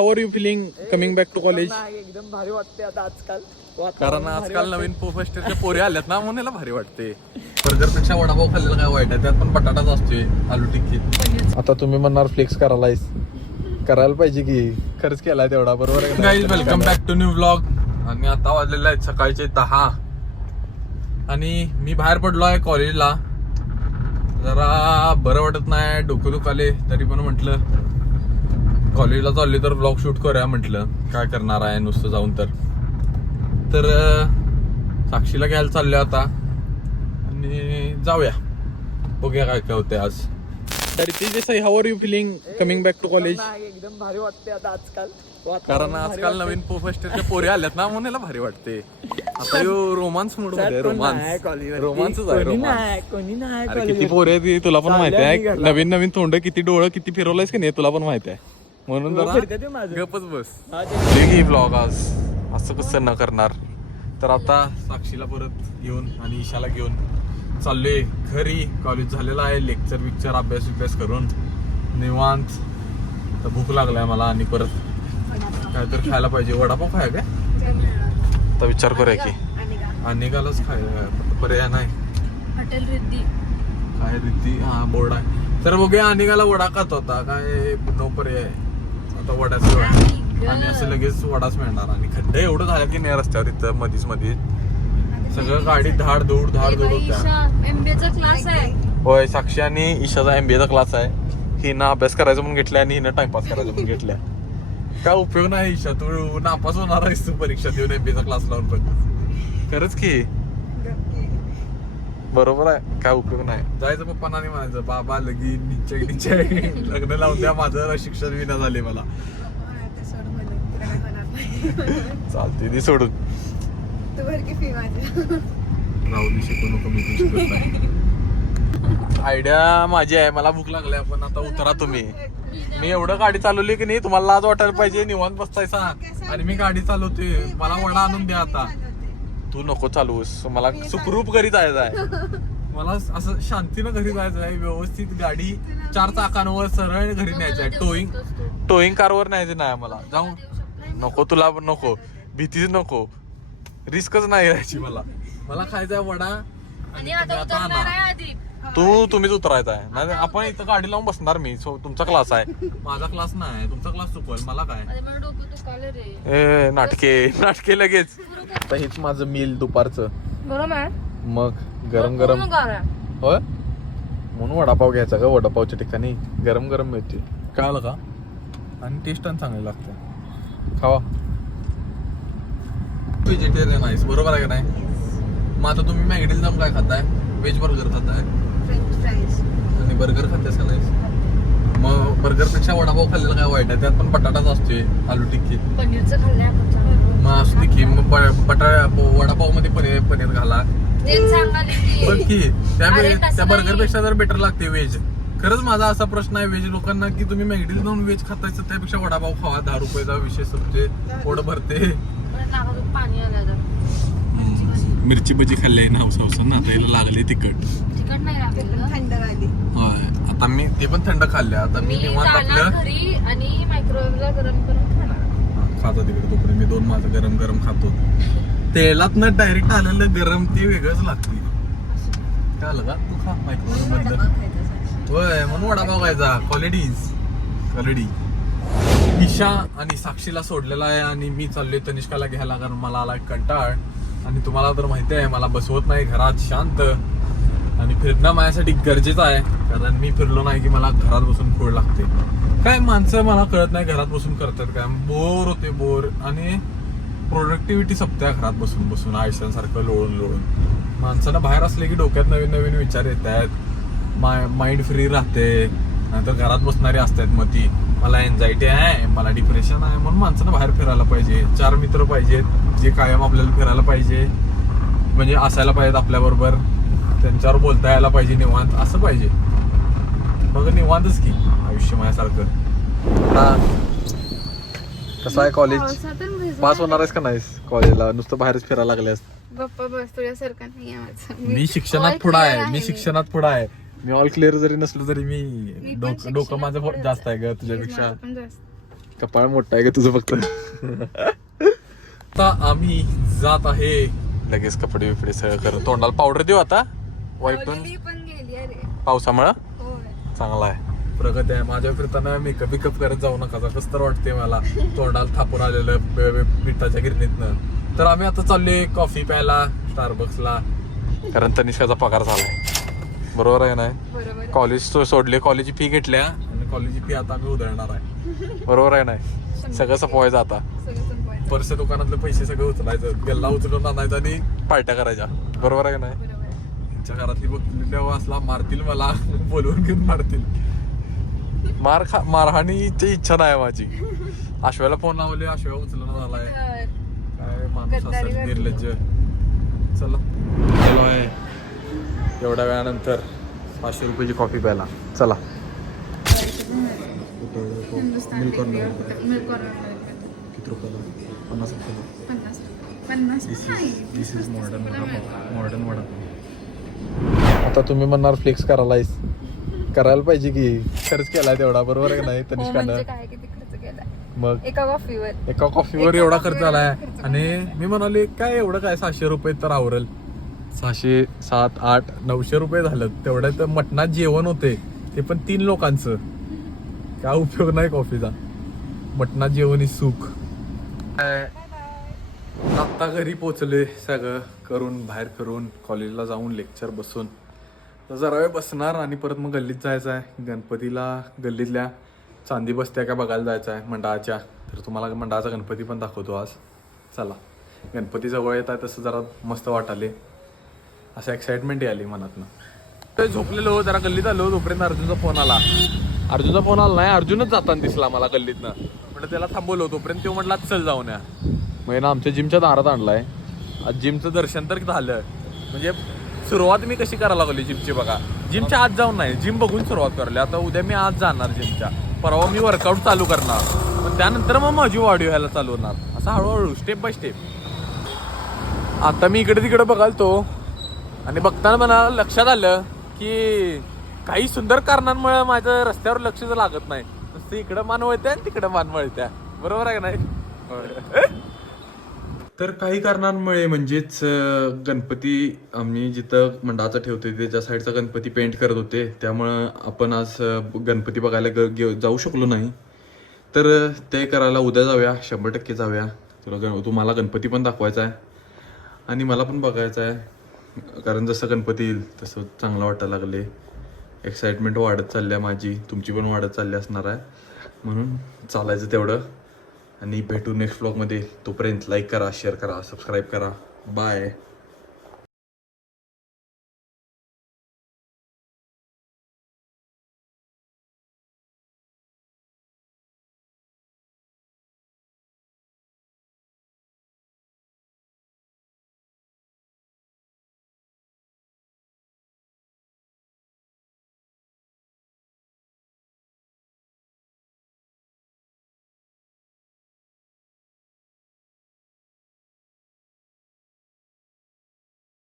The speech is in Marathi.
How are you feeling coming back to college? एकदम भारी वाटते आता आजकाल. कारण आजकाल नवीन फर्स्ट इयरच्या पोरी आल्यात ना म्हणून याला भारी वाटते. बर्गरपेक्षा वडापाव खाल्लेला काय वाईट आहे, त्यात पण बटाटाच असतोय, आलू टिक्की. आता तुम्ही म्हणणार फ्लेक्स करायला पाहिजे की, खर्च केलाय तेवढा, बरोबर आहे guys? Welcome back to new vlog. आणि आता वाजलेला आहे सकाळचे 10 आणि मी बाहेर पडलो आहे कॉलेजला. जरा बरं वाटत नाही, डोकं दुखाले, तरी पण म्हटलं कॉलेजला चालले तर व्लॉग शूट करूया. म्हटलं काय करणार आहे नुसतं जाऊन. तर साक्षीला घ्यायला चाललो आता आणि जाऊया, बघूया काय काय होते आज. तर ते how are you feeling coming back to college? एकदम भारी वाटते आता आजकाल. कारण आजकाल नवीन फर्स्ट इयरच्या पोरी आल्यात ना म्हणून याला भारी वाटते. आता रोमांस मूड मध्ये, रोमांसच आहे. कोणी नाही. अरे किती पोरी आहे ती तुला पण माहिती आहे. नवीन नवीन तोंड, किती डोळं किती फिरवलंयस की नाही तुला पण माहिती आहे. म्हणून जरा गपच बस. ही ब्लॉग आज असं कसं न करणार. तर आता साक्षीला परत घेऊन आणि ईशाला घेऊन चाललोय घरी. कॉलेज झालेलं आहे, लेक्चर अभ्यास करून निवांत. तर भूक लागलाय मला आणि परत काय तर खायला पाहिजे. वडापाव खाय काय तर विचार करूया की अनेकालाच खाय, पर्याय नाही. हॉटेल रिद्धी काय रिद्धी, हा बोर्ड आहे. तर बघूया, अनेकाला वडा खात होता काय, नो पर्याय. आता वड्याच आणि असं लगेच वडाच मिळणार. आणि खड्डे एवढं झालं की नाही रस्त्यावर इथं मधीच सगळं गाडी धाड धूड होत्या. एमबीएचा क्लास आहे. होय, साक्षी आणि ईशाचा एमबीएचा क्लास आहे. हिनं अभ्यास करायचं म्हणून घेतल्या आणि हिनं टाइमपास करायचं म्हणून घेतल्या. काय उपयोग नाही ईशा, तू नापास होणार आहेस तू परीक्षा देऊन एमबीएचा क्लास लावून. पण खरंच की बरोबर आहे, काय उपयोग नाही. जायचं पप्पांना आणि म्हणायचं बाबा लगीन निश्चय लग्न लावून द्या, माझं शिक्षण विना झाले मला. चालते ती सोडून राहुल शिकू नको, मी तू शिकत नाही. आयडिया माझी आहे, मला भूक लागली. पण आता उतरा तुम्ही. मी एवढं गाडी चालवली की नाही, तुम्हाला लाज वाटायला पाहिजे. निवांत बसतायसा आणि मी गाडी चालवते, मला वडा आणून द्या. आता तू नको चालवूस, मला सुखरूप घरी जायचं आहे. मला असं शांतीनं घरी जायचं आहे, व्यवस्थित गाडी 4 चाकांवर सरळ घरी न्यायचं आहे. टोईंग कारवर न्यायचं नाही मला. जाऊ नको, तुला पण नको, भीतीच नको, रिस्कच नाही राहायची. मला खायचा आहे वडा. आणि तुम्हीच उतरायचा आहे. नाही आपण इथं गाडी लावून बसणार मी. तुमचा क्लास आहे, माझा क्लास नाही. तुमचा क्लास चुकवेल मला काय. नाटके लगेच. आता हेच माझं मील दुपारचं. मग गरम गरम होय, म्हणून वडापाव घ्यायचा का. वडापावच्या ठिकाणी गरम गरम मिळते, कळालं का. आणि टेस्ट पण चांगली लागते, खावा. व्हेजिटेरियन आहेस बरोबर आहे का नाही. मग आता तुम्ही मॅगडीला जाऊन काय खाताय? व्हेज बर्गर खाताय आणि बर्गर खातेस का नाही. मग बर्गरपेक्षा वडापाव खाल्लेला काय वाईट आहे, त्यात पण बटाटाच असतोय, आलू टिक्की. पनीरचं खाल्लंय मग असते की, मग वडापाव मध्ये पनीर घाला. बघ की त्या बर्गरपेक्षा जर बेटर लागते व्हेज. खरंच माझा असा प्रश्न आहे व्हेज लोकांना की तुम्ही मॅगडीला जाऊन व्हेज खातायचं, त्यापेक्षा वडापाव खावा. 10 रुपयाचा विषय संपते, पोट भरते. पाणी आलं. मिरची भजी खाल्ली ना, नातायला लागले तिखट. तिखट नाही लागलं. होय, आता मी ते पण थंड खाल्ले. आता मी निवांत आपलं घरी आणि मायक्रोवेव्हला गरम करून खाणार. खातो तिकडे, तोपर्यंत मी 2 माझं गरम गरम खातो. तेलात न डायरेक्ट आलेलं गरम ते वेगळंच लागते. काय आलं का तू खा मायक्रोवेव्ह मधलं. होय, म्हणून वडापाव खायचा. क्वालिटी. ईशा आणि साक्षीला सोडलेला आहे आणि मी चाललोय तनिष्काला घ्यायला, कारण मला आला कंटाळ. आणि तुम्हाला तर माहिती आहे मला बसवत नाही घरात शांत. आणि फिरणं माझ्यासाठी गरजेचं आहे, कारण मी फिरलो नाही की मला घरात बसून खोड लागते. काय माणसं मला कळत नाही घरात बसून करतात काय. बोर होते, बोर. आणि प्रोडक्टिव्हिटी सप्त्या घरात बसून आयुष्यासारखं लोळून. माणसानं बाहेर असले की डोक्यात नवीन नवीन विचार येत आहेत, माइंड फ्री राहते. नाहीतर घरात बसणारी असतात मग ती मला एन्झायटी आहे, मला डिप्रेशन आहे. म्हणून माणसानं बाहेर फिरायला पाहिजे. 4 मित्र पाहिजेत जे कायम आपल्याला फिरायला पाहिजे, म्हणजे असायला पाहिजेत आपल्याबरोबर. त्यांच्यावर बोलता यायला पाहिजे, निवांत असं पाहिजे. बघ निवांतच की आयुष्य माझ्यासारखं. हा कसं आहे कॉलेज? पास होणार आहेस का नाहीस कॉलेजला? नुसतं बाहेरच फिरायला लागल्यास. गप्पा बस, तुझ्यासारखं नाही आहे. मी शिक्षणात पुढं आहे. मी ऑल क्लिअर जरी नसलो तरी मी डोकं माझं जास्त आहे ग तुझ्यापेक्षा. कपाळ मोठा आहे का तुझं फक्त. आता आम्ही जात आहे लगेच कपडे बिपडे सगळं करून. तोंडाला पावडर देऊ आता वाईटून पण गेली अरे. पावसामुळं. होय. चांगला आहे. प्रगत आहे. माझ्या फिरताना मेकअप बिकअप करत जाऊ नका. कसं तर वाटते मला तोंडाला थापून आलेलं पिठाच्या गिरणीतनं. तर आम्ही आता चाललोय कॉफी प्यायला स्टारबक्सला, कारण तनिष्काचा पगार झालाय. बरोबर आहे नाही. बरोबर. कॉलेज सोडले, कॉलेजची फी घेतल्या आणि कॉलेजची फी आता आम्ही उधळणार आहे. बरोबर आहे नाही. सगळं सपवायचं आता. सगळं संपवायचं. परसे दुकानातले पैसे सगळं उचलायचं, गल्ला उचलून आणायचं आणि पार्ट्या करायच्या. बरोबर आहे नाही. बरोबर. त्यांच्या घरातली बघतील असला मारतील मला, बोलवून घेऊन मारतील. मारहाणीची इच्छा नाही माझी. आश्व्याला फोन लावले, आश्व्या उचलून झालाय. काय माणूस असेल निर्लज्ज. चला चलो आहे एवढ्या वेळानंतर 500 रुपयाची कॉफी प्यायला. चला. हिंदुस्तान किती रुपयाला? 50 रुपयाला. 50 दिस इज मॉडर्न वडा. आता तुम्ही म्हणणार फ्लेक्स करायला पाहिजे की, खर्च केलाय तेवढा. बरोबर आहे का नाही तनिष्कानं? काय किती खर्च केलाय मग एका कॉफीवर एवढा खर्च झालाय. आणि मी म्हणाले काय एवढं काय 600 रुपये तर आवरेल. 600, 7, 8, 900 रुपये झालं. तेवढ्या तर मटणात जेवण होते, ते पण 3 लोकांचं. काय उपयोग नाही कॉफीचा. मटणात जेवण ही सुख. आता घरी पोचले सगळं करून, बाहेर करून, कॉलेजला जाऊन लेक्चर बसून तर जरा वेळ बसणार आणि परत मग गल्लीत जायचं आहे. गणपतीला गल्लीतल्या चांदी बसत्या का बघायला जायचं आहे मंडळाच्या. तर तुम्हाला मंडळाचा गणपती पण दाखवतो आज. चला. गणपती जवळ येत आहे तसं जरा मस्त वाटाले, असं एक्साइटमेंट आली मनातनं. तर झोपलेलो जरा गल्लीत आलो, तोपर्यंत अर्जुनचा फोन आला. अर्जुनचा फोन आला नाही, अर्जुनच जाताना दिसला मला गल्लीतनं. म्हटलं त्याला थांबवलो, तोपर्यंत तो म्हटला चल जाऊन या. मग ना आमच्या जिमच्या दारात आणलाय. आज जिमचं दर्शन तर झालं. म्हणजे सुरुवात मी कशी करायला लागली जिमची बघा. जिमच्या आत जाऊन नाही, जिम बघून सुरुवात करली. आता उद्या मी आज जाणार जिमच्या, परवा मी वर्कआउट चालू करणार, पण त्यानंतर मग माझी वाढ व्हायला चालू होणार. असं हळूहळू स्टेप बाय स्टेप. आता मी इकडे तिकडे बघालतो आणि बघताना मला लक्षात आलं की काही सुंदर कारणांमुळे माझं रस्त्यावर लक्षच लागत नाही. नुसतं इकडं मान वळत्या आणि तिकडं मान वळत्या. बरोबर आहे का नाही? तर काही कारणांमुळे म्हणजेच गणपती आम्ही जिथं मंडळाचा ठेवतोय त्याच्या साईडचा गणपती पेंट करत होते, त्यामुळं आपण आज गणपती बघायला जाऊ शकलो नाही. तर ते करायला उद्या जाऊया, 100% जाऊया. तुम्हाला गणपती पण दाखवायचा आहे आणि मला पण बघायचा आहे, कारण जसं गणपती येईल तसं चांगलं वाटायला लागले. एक्साइटमेंट वाढत चालली आहे माझी, तुमची पण वाढत चालली असणार आहे. म्हणून चालायचं तेवढं. आणि भेटू नेक्स्ट व्लॉगमध्ये. तोपर्यंत लाईक करा, शेअर करा, सबस्क्राईब करा. बाय.